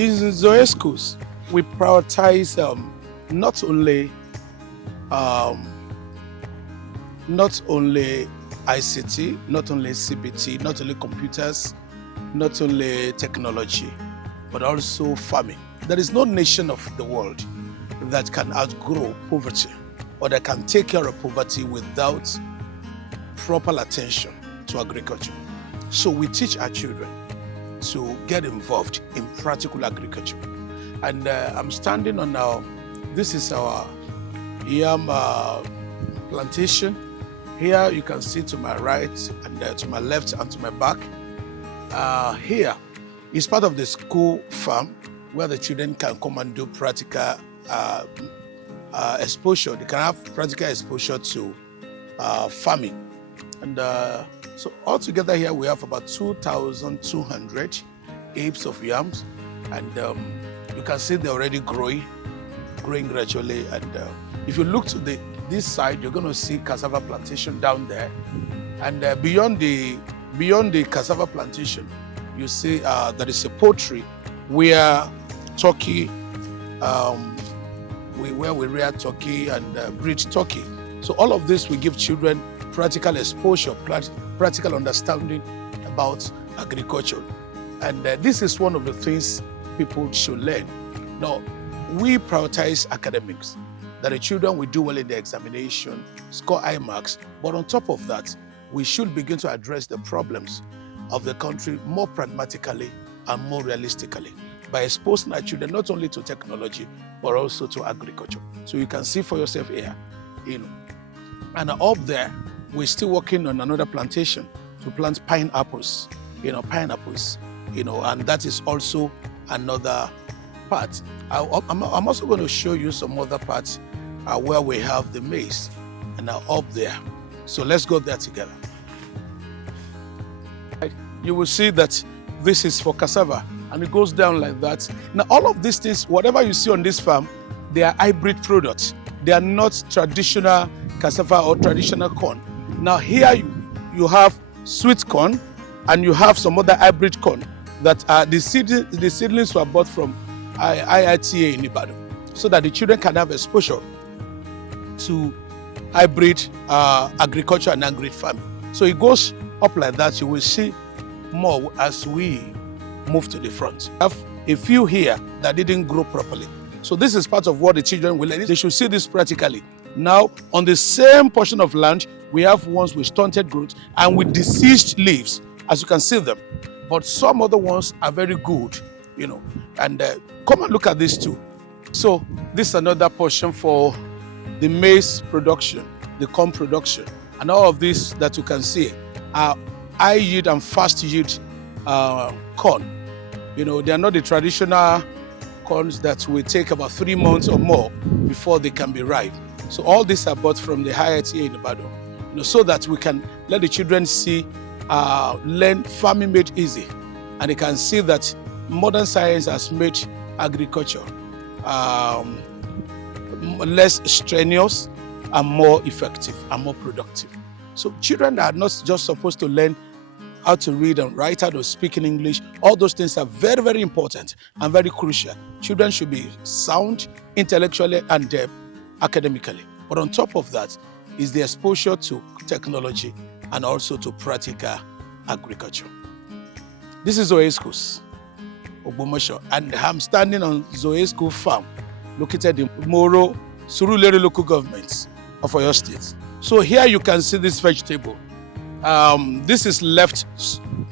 In Zoe Schools, we prioritize um, not only ICT, not only CBT, not only computers, not only technology, but also farming. There is no nation of the world that can outgrow poverty or that can take care of poverty without proper attention to agriculture. So we teach our children to get involved in practical agriculture. And I'm standing on this is our yam plantation. Here you can see to my right and to my left and to my back. Here is part of the school farm where the children can come and do practical exposure. They can have practical exposure to farming. And so altogether here we have about 2,200 heaps of yams. And you can see they're already growing gradually. And if you look to this side, you're going to see cassava plantation down there. And beyond the cassava plantation, you see there is a poultry where turkey, where we rear turkey and breed turkey. So all of this we give children practical exposure, practical understanding about agriculture. And this is one of the things people should learn. Now, we prioritize academics, that the children will do well in the examination, score high marks, but on top of that, we should begin to address the problems of the country more pragmatically and more realistically by exposing our children not only to technology, but also to agriculture. So you can see for yourself here, and up there, we're still working on another plantation to plant pineapples, and that is also another part. I'm also going to show you some other parts where we have the maize and up there. So let's go there together. You will see that this is for cassava and it goes down like that. Now all of these things, whatever you see on this farm, they are hybrid products. They are not traditional cassava or traditional corn. Now here you have sweet corn and you have some other hybrid corn that the seedlings were bought from IITA in Ibadan, so that the children can have exposure to hybrid agriculture and agri farming. So it goes up like that. You will see more as we move to the front. I have a few here that didn't grow properly. So this is part of what the children will learn. They should see this practically. Now, on the same portion of land, we have ones with stunted growth and with diseased leaves, as you can see them. But some other ones are very good, and come and look at these two. So this is another portion for the maize production, the corn production. And all of these that you can see are high yield and fast yield corn. They are not the traditional corns that will take about 3 months or more before they can be ripe. So all these are bought from the IITA in Ibadan, so that we can let the children see, learn farming made easy. And they can see that modern science has made agriculture less strenuous and more effective and more productive. So children are not just supposed to learn how to read and write, how to speak in English. All those things are very, very important and very crucial. Children should be sound intellectually and academically. But on top of that is the exposure to technology and also to practical agriculture. This is Zoe Schools, Ogbomoso, and I'm standing on Zoe School farm, located in Moro, Surulere local government of Oyo State. So here you can see this vegetable. This is left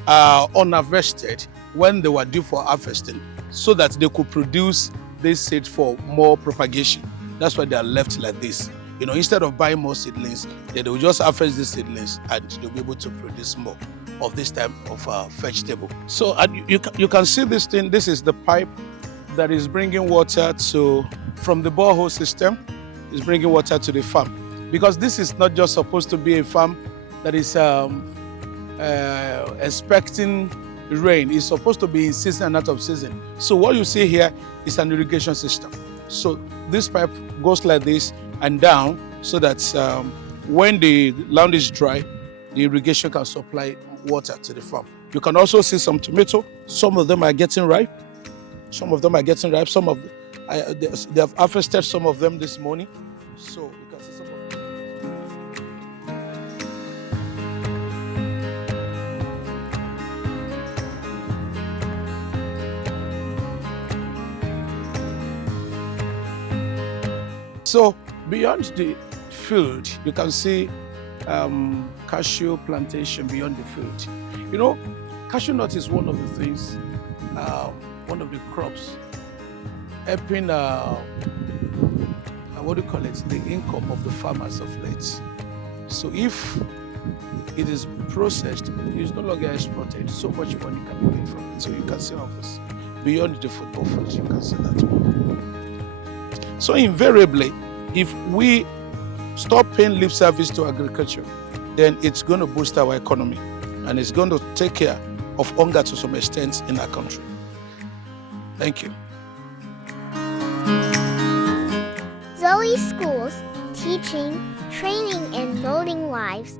unharvested when they were due for harvesting, so that they could produce this seed for more propagation. That's why they are left like this. Instead of buying more seedlings, they will just harvest these seedlings and they'll be able to produce more of this type of vegetable. So you can see this thing. This is the pipe that is bringing water from the borehole system, is bringing water to the farm. Because this is not just supposed to be a farm that is expecting rain. It's supposed to be in season and out of season. So what you see here is an irrigation system. So this pipe goes like this and down, so that when the land is dry, the irrigation can supply water to the farm. You can also see some tomato. Some of them are getting ripe. Some of them are getting ripe. They have harvested some of them this morning. So you can see some of them. So beyond the field, you can see cashew plantation beyond the field. You know, cashew nut is one of the things, one of the crops helping, what do you call it, the income of the farmers of late. So if it is processed, it is no longer exported, so much money can be made from it. So you can see all of this. Beyond the football field, you can see that one. So invariably, if we stop paying lip service to agriculture, then it's going to boost our economy and it's going to take care of hunger to some extent in our country. Thank you. Zoe Schools, teaching, training, and molding lives.